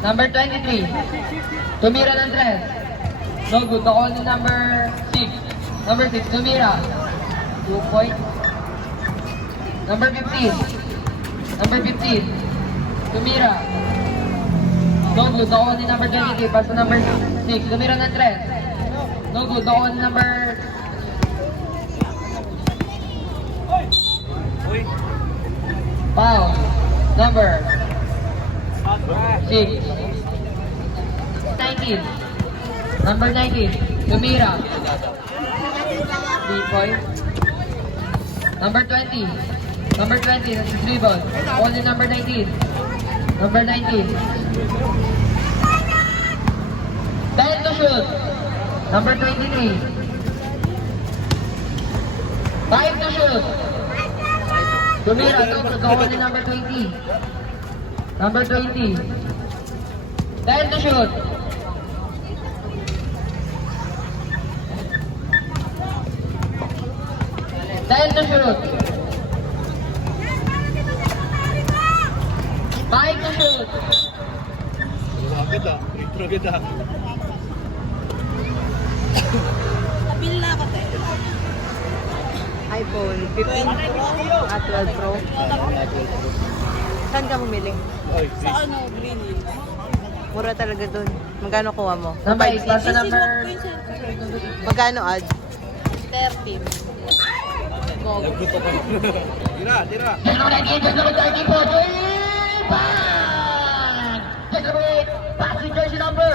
Number 23, tumira ng 3. No good. Ako ni number 6. Number 6, tumira. 2 point. Number 15. Number 15, tumira. No good. Ako ni number 23. Pass to number 6. Tumira ng 3. No good. Ako ni number... Foul. Number 6. 19. Number 19. Tumira. 3 point. Number 20. Number 20. That's the dribble. Only number 19. Number 19. 10 to shoot. Number 23. 5 to shoot. Tumira. Only number 20. Number 20. 10 to shoot. 10 to shoot. 5 to shoot. Agad ah. Tabil na ako tayo. iPhone 15 at 12 Pro. Saan ka bumili? Sa ano, Green Hills. Mura talaga dun. Magkano kuha mo? Number 8. Basta number... Magkano ad? 30. Go. Tira. Just number 19. Just number 30 po. Bang! Just number 8. Passing jersey number.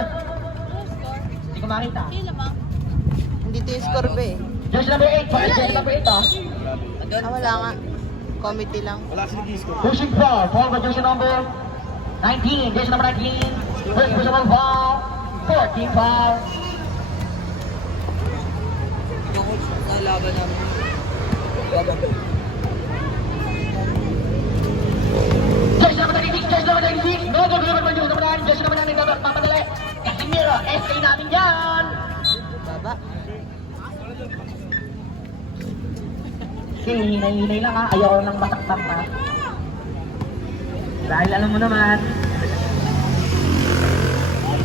Hindi ko makita. Kila ba? Hindi yung score ba eh. Jersey number 8. Passing jersey number 8 ah. Wala nga. Committee lang. Wala si Gisco. Pushing foul. Foul by jersey number 19. Jersey number 19. First personal foul. 14 foul. Nalaban namin. Jersey number 36. Jersey number 36. No good naman yung number 9. Jersey number 9. Dapat mamadali. Casimiro. SK namin yan. Baba. Okay, hinay-hinay lang ha. Ayaw lang batak-tak ha. Dahil alam mo naman.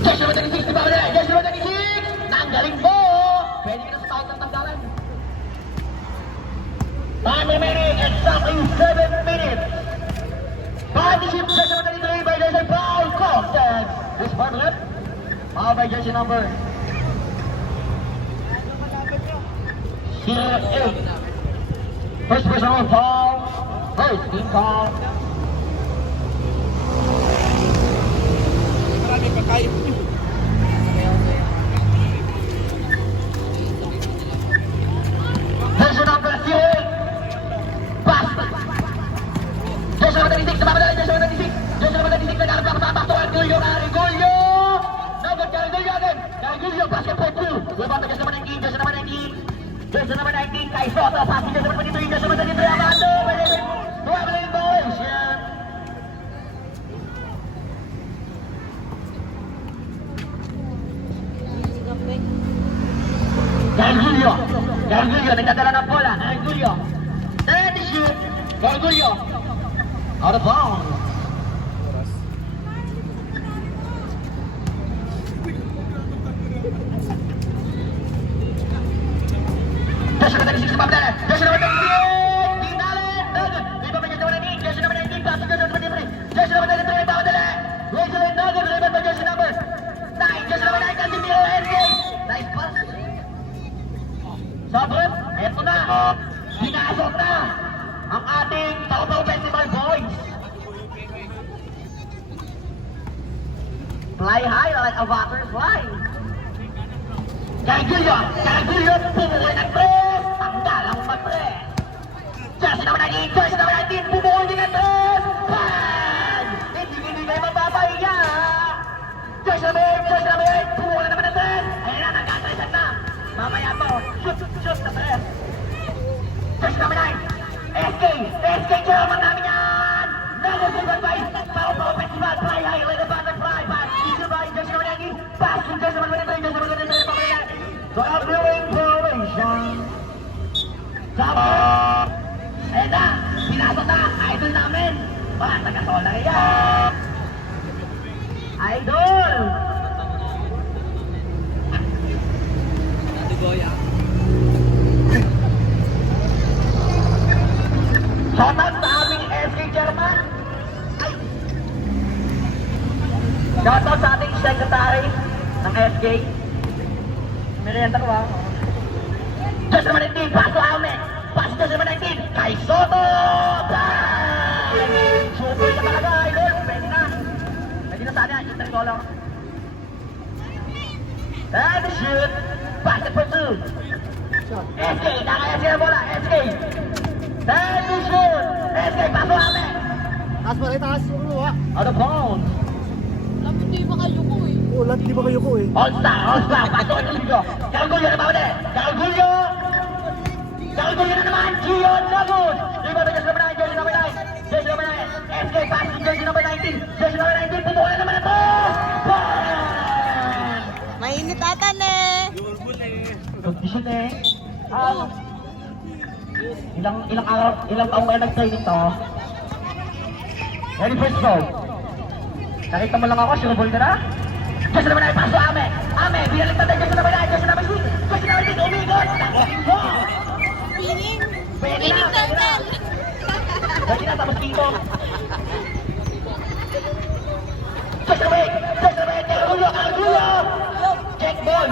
Jersey number 36. Diba ka na? Jersey number 36. Nanggaling mo. Pwede ka na sa tawag ng tanggalan. Time remaining. Exactly 7 minutes. Partnership jersey number 33 by Jersey Paul Cox. This one left. Foul by jersey number 08. First personal foul. First team foul. Marami pa kayo. Jersey number 08. Pass. Jersey number 36. Napapadali jersey number 36. Jersey number 36. Nagharap lang papak to Argullo. Argullo. Number Argullo again. Argullo. Basketball 2. Rebound jersey number 19. Jersey number 19. Jersey number 19, Kai Soto, passing jersey number 23, jersey number 23, Amando, Traveling boys, yan. Gargulyo. Gargulyo, nagdadala ng bola. Gargulyo. And the shoot. Gargulyo. Out of bounds. Josh number 36 sa pagdala. Josh number 36. Dinalin. Nugget. Iba pa niya sa wala ni. Josh number 19. Pass to Josh number 23. Josh number 23. Pagdala. Rachel Nugget. Libat pa Josh number 9. Josh number 9. Casimiro. Henry. Nice pass. Sobrang. Eto na. Pinasok na ang ating Taupao Festival Boys. Fly high like a butterfly. Gargulyo. Gargulyo. Pumuwi ng tres. Ang dalang matres. Jersey number 19. Jersey number 19. Pumuwi din ng tres. Bang! Hindi kayo mapapahiya. Jersey number 8. Pumuwi naman ng tres. Ayan na, nagkatresan na. Mamaya po. Shoot na tres. Jersey number 9. SK German namin yan. Never given by Taupao Festival. Fly high like a butterfly. Pass. Easy by Jersey number 19. Pass to Jersey number 23. Jersey number 23. So I'm doing formation. Tapos, ayan na, pinasok na, idol namin. Ba, taga-sola yan. Idol! Nadugoya. Shoutout sa aming SK German. Ay! Shoutout sa ating secretary ng SK. Merienda ko ah. Just naman 19, paso Ame. Paso just naman 19, kay Soto! Bang! Super ka talaga, idol. Pwede na. Pwede na sana, intergolo. And the shoot. Pass it for two. SK, nakaya siya bola. SK. And the shoot. SK, paso Ame. Taas pa rin, taas. Out of bounds. Alam mo, hindi ba kayo ko eh. Ulan, di ba kayo ko eh? All-star, paso ka dito. Gargulyo na ba ulit? Gargulyo na naman, Gio Lagun. Iba ba jersey number 9, jersey number 9. Jersey number 9, SK pass to jersey number 19. Jersey number 19, pumuha na naman ito. Bang! Mainit ata ne. Condition eh. Ilang taong kayo nag-training to? Ready first go. Nakita mo lang ako, sure ball ka na? Jersey number 9, paso Ame. Ame, binaliktad tayo jersey number 9, jersey number 6. Jersey number 6, umigot. Pining. Pwede Pining na. turtle. Pwede na, tapos dito. Just away! Gargulyo! Check ball!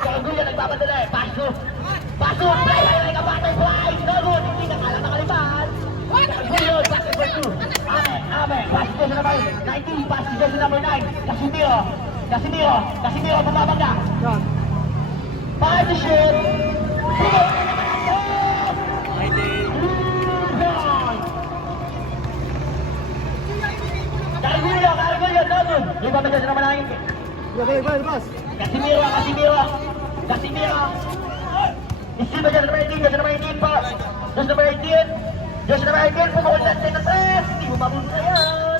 Gargulyo, nagpapadala eh. Paso! Fly high like a butterfly! No good! Hindi na kala nakalipan! Gargulyo, basket for two! Ame! Pass to number 19! Pass to number 9! Casimiro! Bumabangga! Fire to shoot! Gargulyo, no good! Iba ba jersey number 9? Bas. Casimiro! Isi ba jersey number 18? Jersey number 18 pa! Jersey number 18! Pumukul lang din na tres! Hindi mo mabuti na yan!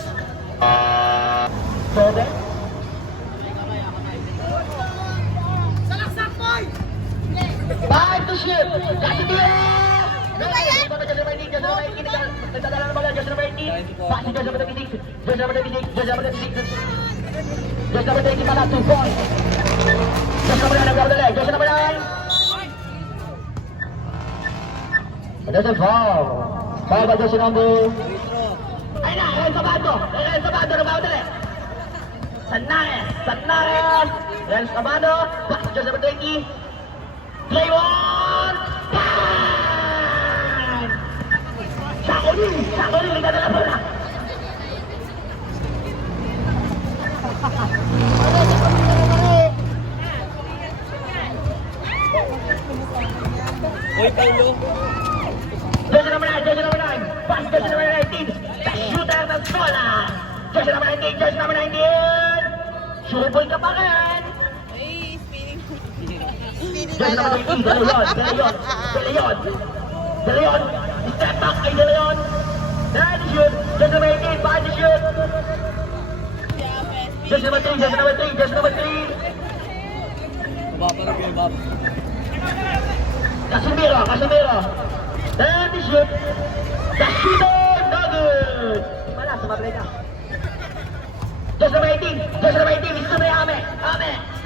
Sobe? Salaksak boy! Five to shoot! Casimiro! Iba ba jersey number 18? Jersey number 18! Nagdadala ng bola, jersey number 18! Pass to jersey number 36! Jersey number 36! Jersey number 30 pala, 2 points! Jersey number 9, nagdadala! Jersey number 9! There's a foul. Foul by jersey number... Ayun na, El Sabado, rumaw dali. Sanares. El Sabado, pass to jersey number 20. Play one! Bang! Sakoli, nagdadala bola. Oy, Paulo. Jersey number 9, pass to jersey number 19. The shooter ng Sola. Jersey number 19. Sure ball ka pa rin. Ay, spinning. Spinning Jersey number 19, De Leon. Step back kay De Leon. Then shoot. Jersey number 18, behind the shoot. Jersey number 3. Baba pa rin, baba. Casimiro. Then the shoot. Casimiro, no good. Wala, sumablay ka. Just number 18. Ito na yung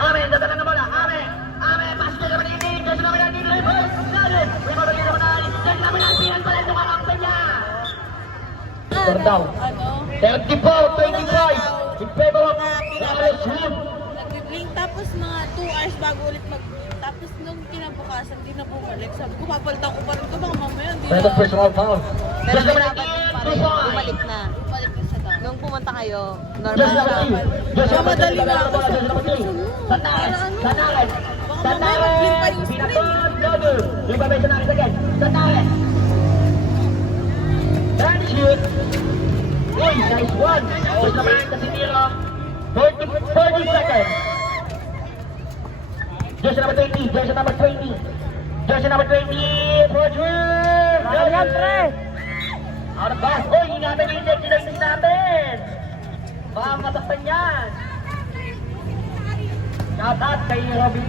Ame, dadalang na bola. Ame, pass to number 18. Just number 19. Rebound, got it. Rebound ulit naman na. Just number 19. Ang talento kakampan niya. Score down. Ano? 34-25. In favor of Carlos Wood. Nag-blink tapos mga 2 hours bago ulit tapos nung kinabukasan, di na bumalik. Sabi ko, papalitan ko pa rin ito. Baka mamaya, hindi Pero na. personal foul. Pero Just number dapat 19. pa rin. Bumalik na. Bumalik na siya down. Nung pumunta kayo, normal Just number na. 2. Just number 2. Madali na ako. Just number 2. Sanaran. Baka mamaya mag-blink pa yung screen. Pinatod. Dodo. Yung babay sa nakis again. Sanaran. And shoot. Uy, nice one. Just number 9. Casimiro. 40 seconds. Jersey number 20. Jersey number 20. Jersey number 20. Roger. Out of bounds. Uy, ingatan yung jersey natin. Baka matakpan yan. Shout out kay Robin.